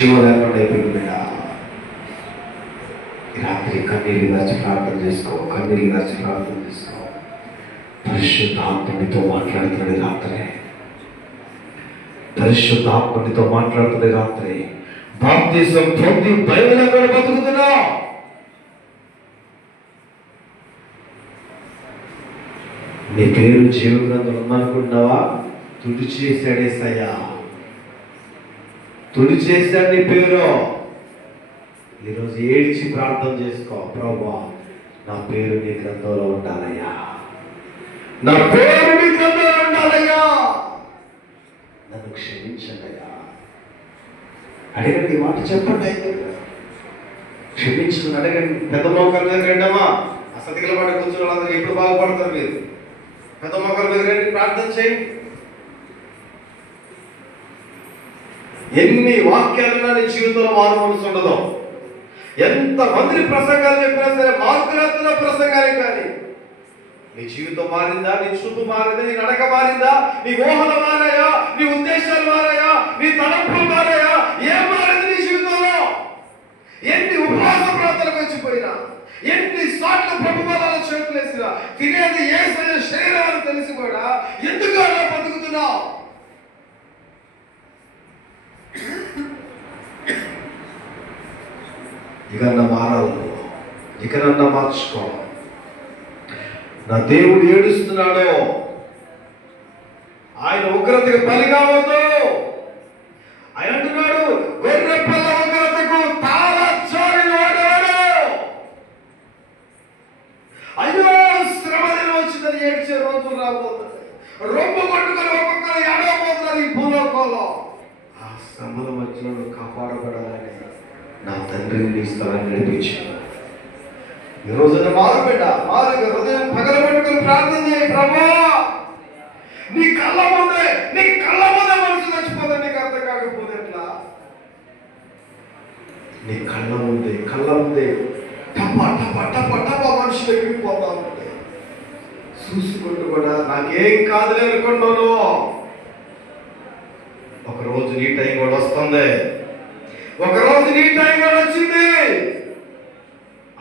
అయిపోయింది. రాత్రి కన్నీళ్ళు నచ్చి ప్రార్థన చేసుకో, కన్నీళ్ళు నచ్చి ప్రార్థన చేసుకో. పరిశుద్ధాత్మనితో మాట్లాడుతుంది రాత్రి, పరిశుద్ధాత్మనితో మాట్లాడుతుంది రాత్రి. బాప్తిసం పొంది బైబిల్ కూడా బతుకుతున్నా. నీ పేరు జీవ గ్రంథంలో ఉందనుకుంటున్నావా? తుడిచేసాడేసయ్యా, తుడిచేసాడు నీ పేరు. ఈరోజు ఏడ్చి ప్రార్థన చేసుకో, ప్రభువా నా పేరు నీ గ్రంథంలో ఉండాలయ్యా, నా పేరు నీ గ్రంథంలో ఉండాలయ్యా, నన్ను క్షమించండియ్యా. అడగండి, మాట చెప్పండి, క్షమించు అడగండి. పెద్ద మోకాల మీద రండమ్మా. అసతికల పాట కూర్చున్న వాళ్ళందరూ ఎప్పుడు బాగుపడతారు? మీరు పెద్ద మోకాల మీద రండి, ప్రార్థన చేయండి. ఎన్ని వాక్యాలున్నా నీ జీవితంలో మారు మనసు ఉండదు. ఎంత మంది ప్రసంగాలు చెప్పినా సరే, మార్పుల ప్రసంగాలే కానీ నీ జీవితం మారిందా? నీ చూపు మారిందా? నీ నడక మారిందా? నీ ఊహలు మారాయా? నీ ఉద్దేశాలు మారాయా? నీ తలంపులు మారాయా? ఏం మారింది నీ జీవితంలో? ఎన్ని ఉపవాస ప్రాంతాలకు వచ్చిపోయినా, ఎన్ని సార్లు ప్రభుత్వాలను చేతులేసినా, తినేది ఏ శరీరం అని తెలిసి కూడా ఎందుకు అలా బతుకుతున్నావు? ఇకన్నా మారాలి, ఇకనన్నా మార్చుకో. నా దేవుడు ఏడుస్తున్నాడు, ఆయన ఉగ్రతకు బలి కావద్దు. ఆయన అంటున్నాడు, గొర్రె పిల్ల ఉగ్రతకు తాళచాడిన వాడేవాడు. అయ్యో శ్రమదిన వచ్చిందని ఏడ్చే రోజులు రాబోతుంది. రొమ్ము కొట్టుకొని ఒక్కొక్కరు ఏడవబోతున్నారు ఈ భూలోకంలో. ఆ శ్రమల మధ్యలో కాపాడబడాలని నా తండ్రిని నీ స్థలాన్ని నడిపించాను. ఈ రోజున మారు బిడ్డ, మారు హృదయం పగలబెట్టుకుని ప్రార్థన చేయి. ప్రభువా నీ కళ్ళ ముందే మనుషులు చచ్చిపోతారు. నీకు అర్థం కాకపోతే ఎట్లా? నీ కళ్ళ ముందే టపా టపా టపా టపా మనుషులు ఎగిరిపోతా ఉంటే చూసుకుంటూ కూడా నాకేం కాదులే అనుకున్నాను. ఒకరోజు నీ టైం కూడా వస్తుంది, ఒకరోజు నీ టైం కూడా వచ్చింది.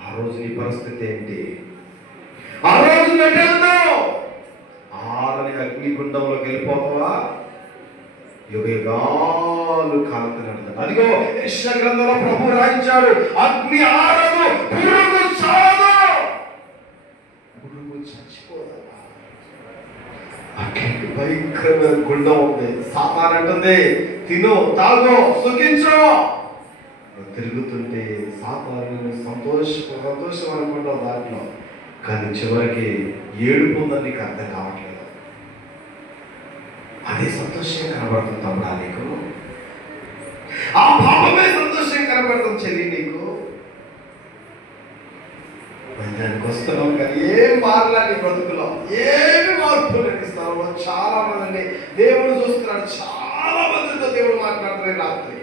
ఆ రోజు నీ పరిస్థితి ఏంటి? ఆ రోజు వెళ్తావు, ఆరని అగ్నిగుండంలోకి వెళ్ళిపోతావా? యుగాలు కాలుతున్నది. అదిగో యెషయా గ్రంథంలో ప్రభు రాయించాడు, అగ్ని ఆరదు, పురుగు చావదు. పురుగు చచ్చిపోదా? అగ్నికి భయంకరమైన గుండం ఉంది. సాతాను అంటుంది, తిను, తాగు, సుఖించు. తిరుగుతుంటే సాతాను సంతోషం అనుకుంటావు దాంట్లో, కానీ చివరికి ఏడుపు ఉందని నీకు అర్థం కావట్లేదు. అదే సంతోషంగా కనబడుతుంది తమ్ముడా నీకు, ఆ పాపమే సంతోషంగా కనబడుతుంది చెల్లి నీకు. దానికి వస్తున్నావు కానీ ఏం మారలా నీ బ్రతుకులో, ఏమి మార్పు నటిస్తావు. చాలా మంది దేవుడు చూస్తున్నాడు, చాలా మందితో దేవుడు మాట్లాడుతున్నాడు. రాత్రి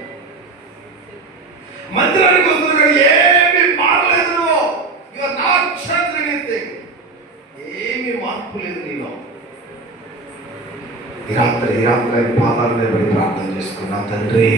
మందిరానికి వస్తున్నాడు కానీ ఏమి మారలేదు. నువ్వు యువర్ నాట్ చేంజ్డ్ ఎనీథింగ్. ఏమి మార్పు లేదు నీలో. ఈ రాత్రి పాదాల మీద పడి ప్రార్థన చేసుకున్నా, తండ్రి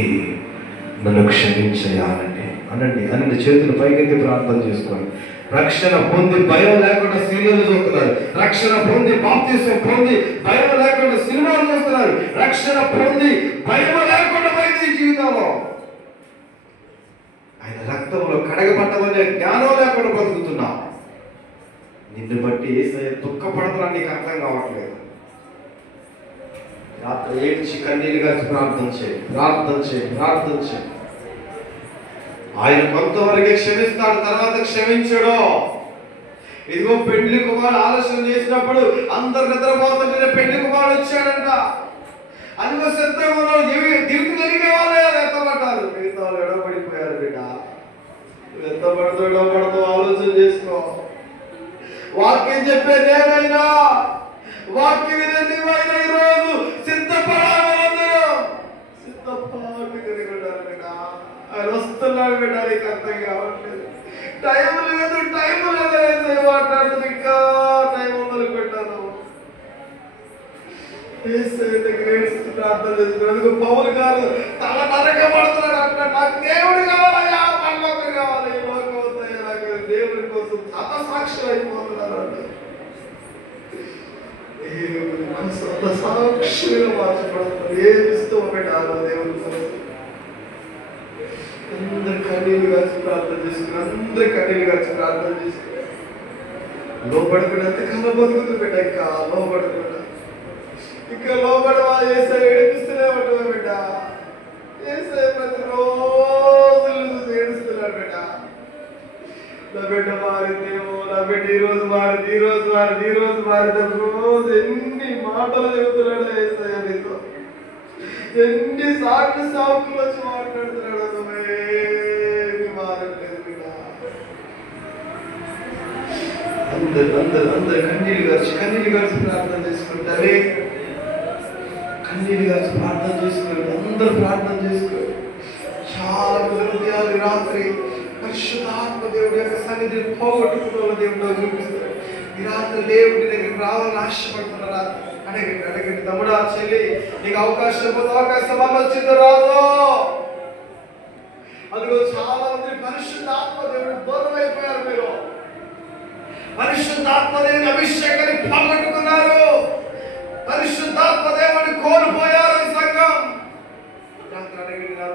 నన్ను క్షమించేయాలండి అనండి. చేతులు పైకెత్తి ప్రార్థన చేసుకోండి. రక్షణ పొంది భయం లేకుండా సీరియల్ చూస్తున్నారు. రక్షణ పొంది బాప్తిసం పొంది భయం లేకుండా సినిమాలు చూస్తున్నారు. రక్షణ పొంది భయం లేకుండా పోయింది జీవితంలో. ఆయన రక్తంలో కడగబడ్డమనే జ్ఞానం లేకుండా బతుకుతున్నావు. నిన్ను బట్టి యేసయ్య దుఃఖపడుతున్నా నీకు అర్థం కావట్లేదు. రాత్రి ఏడ్చి కన్నీళ్ళు గాచి ప్రార్థన చేయి. ఆయన కొంతవరకే క్షమిస్తాడు, తర్వాత క్షమించడు. ఇదిగో పెళ్లి కుమారుడు ఆలస్యం చేసినప్పుడు అందరు నిద్రపోతుంటే పెళ్లి కుమారుడు వచ్చాడంట. అందుకో సిద్ధంగా దివికి కలిగే వాళ్ళే ఎత్తబడ్డారు, మిగతా వాళ్ళు ఎడబడిపోయారు. బిడ్డ ఎంత పడుతూ ఆలోచన చేసుకో. వాక్యం చెప్పే నేనైనా, వాక్యం వినేది ఈరోజు సిద్ధపడాలందరూ సిద్ధపాటు కలిగి ఉండాలి. బిడ్డ ఆయన వస్తున్నాడు. బిడ్డ నీకు అర్థం కావట్లేదు. టైం లేదు మాట్లాడుతుంది. ఇంకా టైం ఉందనుకుంటాను. పౌలు గారు తల నరకబడుతున్నాడు అంటాడు. నాకు సాక్ష్యం అయిపోతున్నారు. సొంత సాక్షిగా మార్చబడుతున్నారు. ఏమిస్తూ పెట్టారు దేవుని కోసం. అందరు కన్నీళ్ళు కాచి ప్రార్థన చేసుకుని, అందరు కన్నీళ్ళు కాచి ప్రార్థన చేసుకుని లోపడుకుని ఎంతకన్నా బతుకుతూ పెట్ట, ఇంకా లోపడకుండా, ఇంకా లోపడవా ఏసై ఏడిపిస్తూనే ఉంటావా బిడ్డ. ఏసై ప్రతిరోజు ఏడుస్తున్నాడు బిడ్డ. నా బిడ్డ మారిందేమో, నా బిడ్డ ఈ రోజు మారింది, ఈ రోజు మారింది, ఈ రోజు మారింది. రోజు ఎన్ని మాటలు చెబుతున్నాడు ఏసయ్య నీతో, ఎన్ని సాకులు సాకులు వచ్చి మాట్లాడుతున్నాడు. నువ్వేమి మారట్లేదు బిడ్డ. అందరు కన్నీళ్ళు గార్చి ప్రార్థన చేసుకుంటారే. కన్నీళ్ళు గార్చి ప్రార్థన చేసుకోండి. అందరూ ప్రార్థన చేసుకోండి. చాలా మంది హృదయాలు రాత్రి పరిశుద్ధాత్మ దేవుడి యొక్క సన్నిధిని పోగొట్టుకున్న దేవుడు చూపిస్తారు. ఈ రాత్రి దేవుడి దగ్గరికి రావాలని ఆశపడుతున్నారా? అడగండి తమ్ముడా, చెల్లి, నీకు అవకాశం వచ్చిందో రాదో. అందులో చాలా మంది పరిశుద్ధాత్మ దేవుడు దూరం అయిపోయారు. మీరు పరిశుద్ధాత్మ దేవుని అభిషేకాన్ని పోగొట్టుకున్నారు. పరిశుద్ధాత్మ దేవుని కోల్పోయారు ఈ సంఘం. నా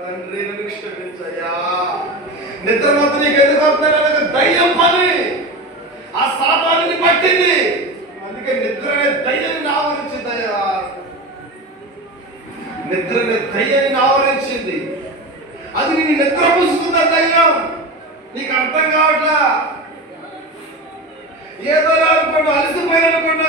తండ్రి నన్ను క్షమించయ్యా. నిద్రమత్తు నీకు ఎందుకు వస్తున్నాడు? దయ్యం పని ఆ సాతానుని పట్టింది. అందుకే నిద్ర అనే దయ్యాన్ని ఆవరించిందయ్యా. నిద్ర అనే దయ్యాన్ని ఆవరించింది. అది నీ నిద్ర పూసుకుందా దయ్యం. నీకు అర్థం కావట్లా. ఏదో అనుకోండి, అలసిపోయాను అనుకోండి.